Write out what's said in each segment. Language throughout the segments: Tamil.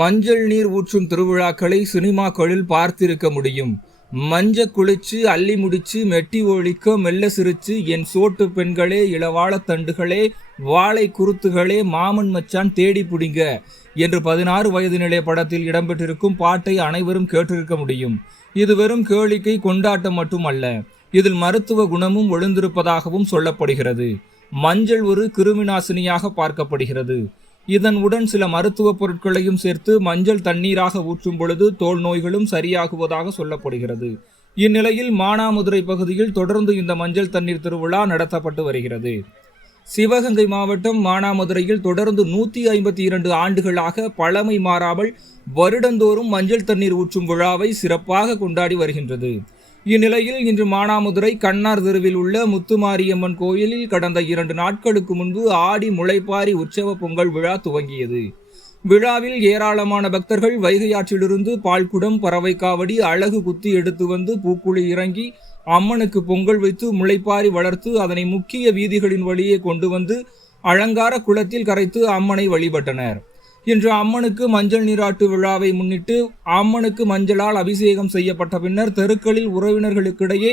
மஞ்சள் நீர் ஊற்றும் திருவிழாக்களை சினிமாக்களில் பார்த்திருக்க முடியும். மஞ்ச குளிச்சு அள்ளி முடிச்சு மெட்டி ஒழிக்க மெல்ல சிரிச்சு என் சோட்டு பெண்களே, இளவாழத் தண்டுகளே, வாழை குருத்துகளே, மாமன் மச்சான் தேடி புடிங்க என்று 16 வயது நிலை படத்தில் இடம்பெற்றிருக்கும் பாட்டை அனைவரும் கேட்டிருக்க முடியும். இது வெறும் கேளிக்கை கொண்டாட்டம் மட்டுமல்ல, இதில் மருத்துவ குணமும் ஒளிந்திருப்பதாகவும் சொல்லப்படுகிறது. மஞ்சள் ஒரு கிருமிநாசினியாக பார்க்கப்படுகிறது. இதனுடன் சில மருத்துவ பொருட்களையும் சேர்த்து மஞ்சள் தண்ணீராக ஊற்றும் பொழுது தோல் நோய்களும் சரியாகுவதாக சொல்லப்படுகிறது. இந்நிலையில் மானாமதுரை பகுதியில் தொடர்ந்து இந்த மஞ்சள் தண்ணீர் திருவிழா நடத்தப்பட்டு வருகிறது. சிவகங்கை மாவட்டம் மானாமதுரையில் தொடர்ந்து 152 ஆண்டுகளாக பழமை மாறாமல் வருடந்தோறும் மஞ்சள் தண்ணீர் ஊற்றும் விழாவை சிறப்பாக கொண்டாடி வருகின்றது. இந்நிலையில் இன்று மானாமதுரை கண்ணார் தெருவில் உள்ள முத்துமாரியம்மன் கோயிலில் கடந்த 2 நாட்களுக்கு முன்பு ஆடி முளைப்பாரி உற்சவ பொங்கல் விழா துவங்கியது. விழாவில் ஏராளமான பக்தர்கள் வைகையாற்றிலிருந்து பால்குடம், பறவை காவடி, அழகு குத்தி எடுத்து வந்து பூக்குழி இறங்கி அம்மனுக்கு பொங்கல் வைத்து முளைப்பாரி வளர்த்து அதனை முக்கிய வீதிகளின் வழியே கொண்டு வந்து அலங்கார குளத்தில் கரைத்து அம்மனை வழிபட்டனர். இன்று அம்மனுக்கு மஞ்சள் நீராட்டு விழாவை முன்னிட்டு அம்மனுக்கு மஞ்சளால் அபிஷேகம் செய்யப்பட்ட பின்னர் தெருக்களில் உறவினர்களுக்கிடையே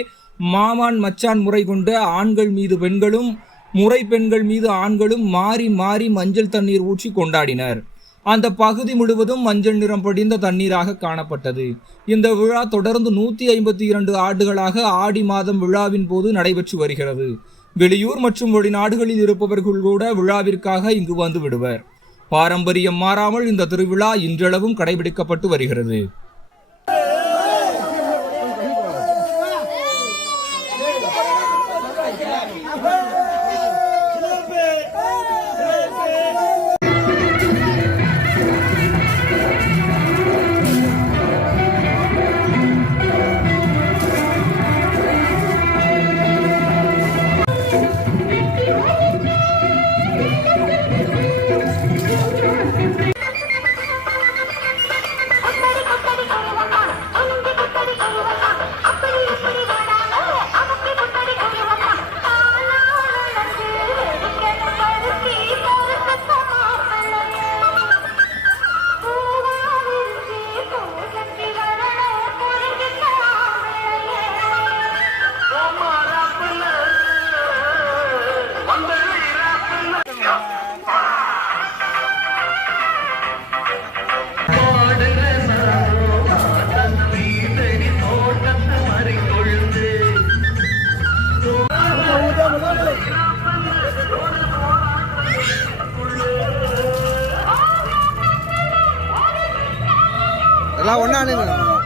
மாமான் மச்சான் முறை கொண்ட ஆண்கள் மீது பெண்களும், முறை பெண்கள் மீது ஆண்களும் மாறி மாறி மஞ்சள் தண்ணீர் ஊற்றி கொண்டாடினர். அந்த பகுதி முழுவதும் மஞ்சள் நிறம் படிந்த தண்ணீராக காணப்பட்டது. இந்த விழா தொடர்ந்து 152 ஆண்டுகளாக ஆடி மாதம் விழாவின் போது நடைபெற்று வருகிறது. வெளியூர் மற்றும் வெளிநாடுகளில் இருப்பவர்கள் கூட விழாவிற்காக இங்கு வந்து விடுவர். பாரம்பரியம் மாறாமல் இந்த திருவிழா இன்றளவும் கடைபிடிக்கப்பட்டு வருகிறது. எல்லாம் ஒண்ணானுங்க.